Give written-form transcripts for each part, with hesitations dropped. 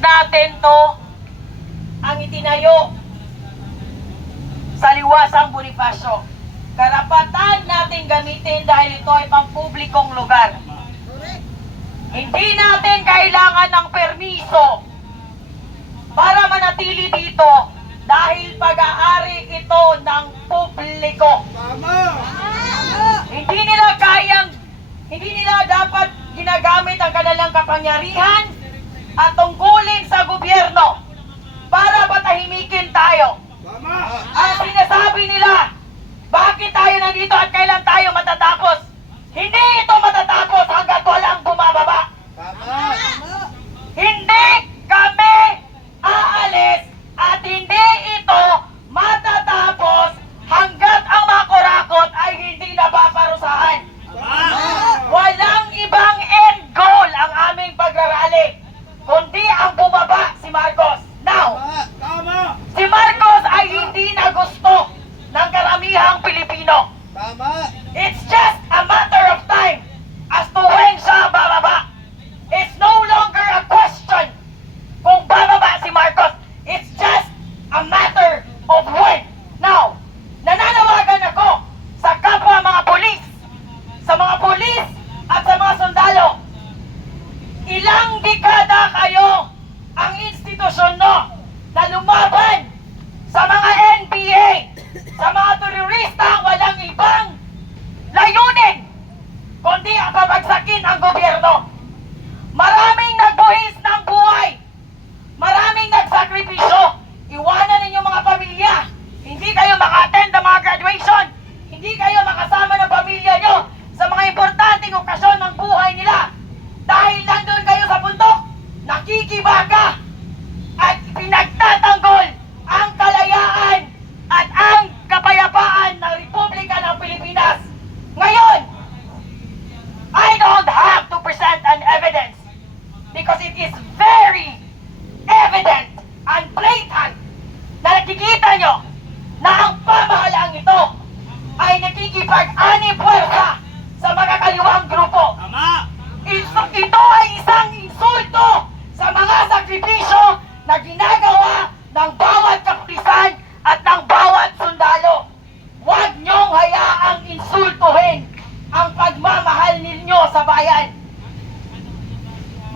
natin to ang itinayo sa Liwasang Bonifacio. Karapatan natin gamitin dahil ito ay pampublikong lugar. Hindi natin kailangan ng permiso para manatili dito dahil pag-aari ito ng publiko. Hindi nila dapat ginagamit ang kanilang kapangyarihan at tungkulin sa gobyerno para patahimikin tayo. Ang sinasabi nila, bakit tayo nandito at kailan tayo matatapos? Hindi ito matatapos hanggat walang bumababa. Hindi kami aalis at hindi ito matatapos hanggat ang mga kurakot ay hindi napaparusahan. Walang ibang end goal ang aming pagrarally, kundi ang bumaba si Marcos. Now, si Marcos ay hindi na gusto ng karamihang Pilipino. It's just a matter of time as to when siya bababa. It's no longer a question kung bababa si Marcos. It's just a matter of when. Now, nananawagan ako sa kapwa mga pulis, at sa mga sundalo. Ilang dekada kayo ang institusyon no na lumaban sa mga NPA, sa mga teroristang walang ibang layunin kundi ang babagsakin ang gobyerno. Maraming nagbuhis ng buhay, maraming nagsakripisyo. Iwanan ninyo mga pamilya. Hindi kayo maka-attend ng mga graduation, hindi kayo makasama ng pamilya nyo sa mga importanteng okasyon ng buhay nila dahil nandun kayo sa bundok, nakikibaga at pinagtatanggol ang kalayaan at ang kapayapaan ng Republika ng Pilipinas. Ngayon, I don't have to present an evidence because it is very evident and blatant na nakikita nyo na ang pamahalaang ito ay nakikipag-ani puwersa sa mga kaliwang grupo. Ito ay isang insulto sa mga sakripisyo na ginagawa ng bawat kapulisan at ng bawat sundalo. Huwag niyong hayaang insultuhin ang pagmamahal ninyo sa bayan.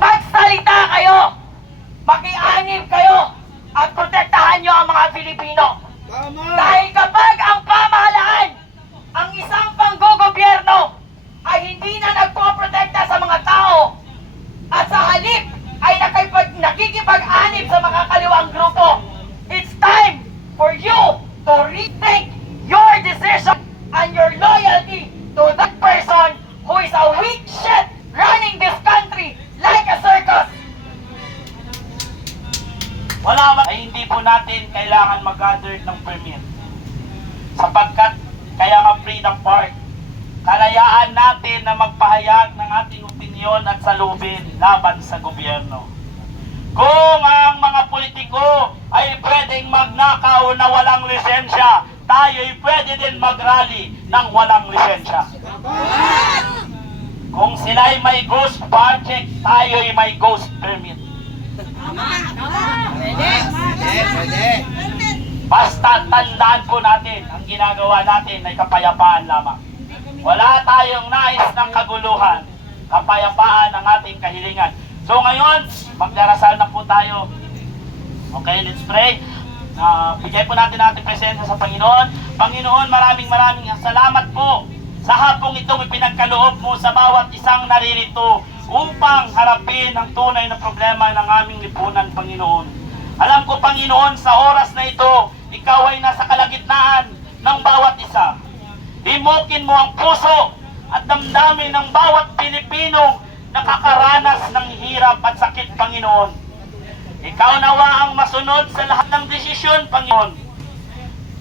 Magsalita kayo, makianib kayo, at protektahan niyo ang mga Pilipino. Dahil kapag ang pamahalaan, ang isang panggogobyerno, ay hindi na nagpoprotekta sa mga tao at sa halip ay nakikipag-anib sa mga kaliwang grupo, it's time for you to rethink your decision and your loyalty to that person who is a weak shit running this country like a circus. Wala ay hindi po natin kailangan mag-gather ng permit sapagkat kaya nga Freedom Park, kalayaan natin na magpahayag ng ating opinyon at salubin laban sa gobyerno. Kung ang mga politiko ay pwedeng magnakaw na walang lisensya, tayo'y pwede din mag-rally ng walang lisensya. Kung sila'y may ghost project, tayo'y may ghost permit. Basta tandaan po natin, ang ginagawa natin ay kapayapaan lamang. Wala tayong nais ng kaguluhan, kapayapaan ang ating kahilingan. So ngayon, magdarasal na po tayo. Okay, let's pray. Bigay po natin ating presensya sa Panginoon. Panginoon, maraming salamat po sa hapong itong ipinagkaloob mo sa bawat isang naririto upang harapin ang tunay na problema ng aming lipunan, Panginoon. Alam ko, Panginoon, sa oras na ito, ikaw ay nasa kalagitnaan ng bawat isa. Himukin mo ang puso at damdamin ng bawat Pilipinong nakakaranas ng hirap at sakit, Panginoon. Ikaw nawa ang masunod sa lahat ng desisyon, Panginoon.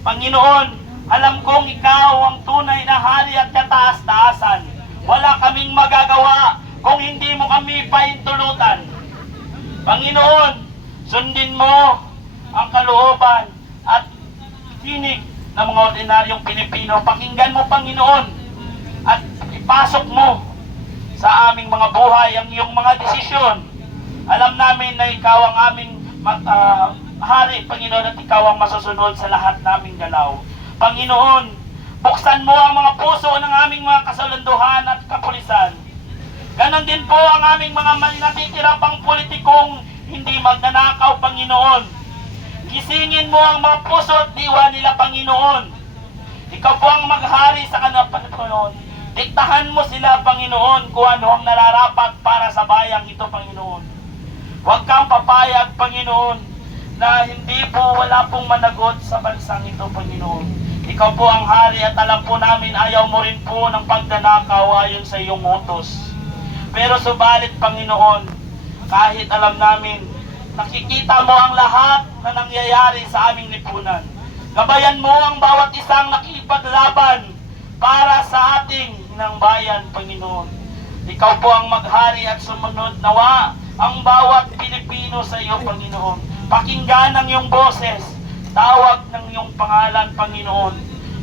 Panginoon, alam kong ikaw ang tunay na hari at kataas-taasan. Wala kaming magagawa kung hindi mo kami paintulutan. Panginoon, sundin mo ang kalooban at tinig ng mga ordinaryong Pilipino. Pakinggan mo, Panginoon, at ipasok mo sa aming mga buhay ang iyong mga desisyon Alam namin na ikaw ang aming hari, Panginoon, at ikaw ang masusunod sa lahat naming galaw. Panginoon, buksan mo ang mga puso ng aming mga kasalanduhan at kapulisan. Ganon din po ang aming mga natitira pang politikong hindi magnanakaw, Panginoon. Gisingin mo ang mga puso at diwa nila, Panginoon. Ikaw po ang maghari sa kanila, Panginoon. Diktahan mo sila, Panginoon, kung ano ang nararapat para sa bayang ito, Panginoon. Huwag kang papayag, Panginoon, na hindi po wala pong managot sa bansang ito, Panginoon. Ikaw po ang hari at alam po namin ayaw mo rin po ng pagdanakaw ayon sa iyong utos. Pero subalit, Panginoon, kahit alam namin, nakikita mo ang lahat na nangyayari sa aming lipunan. Gabayan mo ang bawat isang nakipaglaban para sa ating ng bayan, Panginoon. Ikaw po ang maghari at sumunod nawa ang bawat Pilipino sa iyo, Panginoon. Pakinggan ang iyong boses, tawag ng iyong pangalan, Panginoon.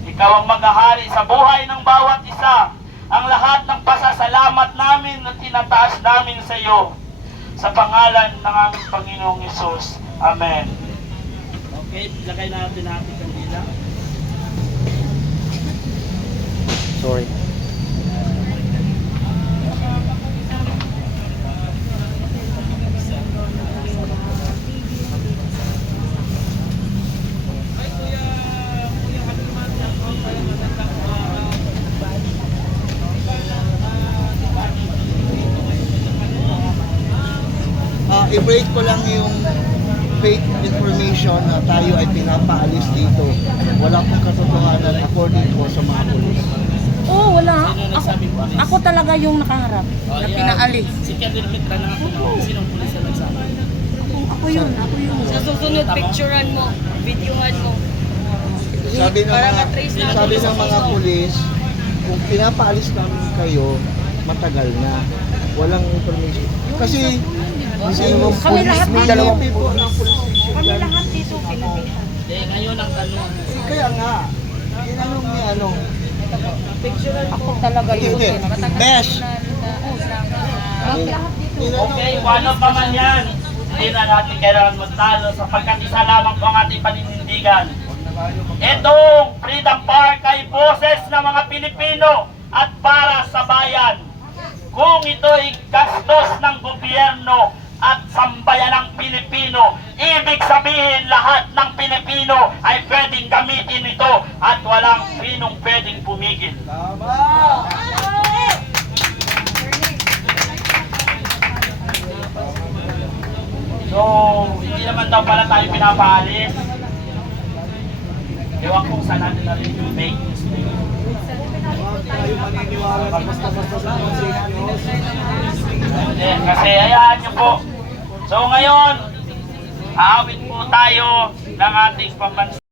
Ikaw ang maghahari sa buhay ng bawat isa. Ang lahat ng pasasalamat namin na tinataas namin sa iyo. Sa pangalan ng aming Panginoong Hesus. Amen. Okay, lagay natin kandila. Sorry. I-break ko lang yung fake information na tayo ay pinapaalis dito. Wala pong katotohanan according po sa mga pulis. Oo, wala. Ako talaga yung nakaharap na pinaalis. Si Kevin Mitra na ako. Sinong pulis na nagsabi? Ako yun. Sa susunod, picturean mo, videohan mo. Sabi ng mga pulis, kung pinapaalis namin kayo, matagal na. Walang information. Kasi Kami lahat may dalawang people ng police station. Kami lahat dito pinatisa. Ngayon ang tanong. Kaya nga, ginanong ni ano. Ako talaga yung Hindi. Besh! Okay, kung ano pa man yan, hindi na natin kailangan magtalo sapagkat isa lamang po ang ating paninindigan. Itong Freedom Park ay boses ng mga Pilipino at para sa bayan. Kung ito'y gastos ng gobyerno at sambayan ng Pilipino, ibig sabihin lahat ng Pilipino ay pwedeng gamitin ito at walang sinong pwedeng pumigil. So, hindi naman daw pala tayo pinapaalis. Ewan kung saan natin narin yung fake news. Hindi, kasi hayaan niyo po. So ngayon, aawit po tayo ng ating pambansa.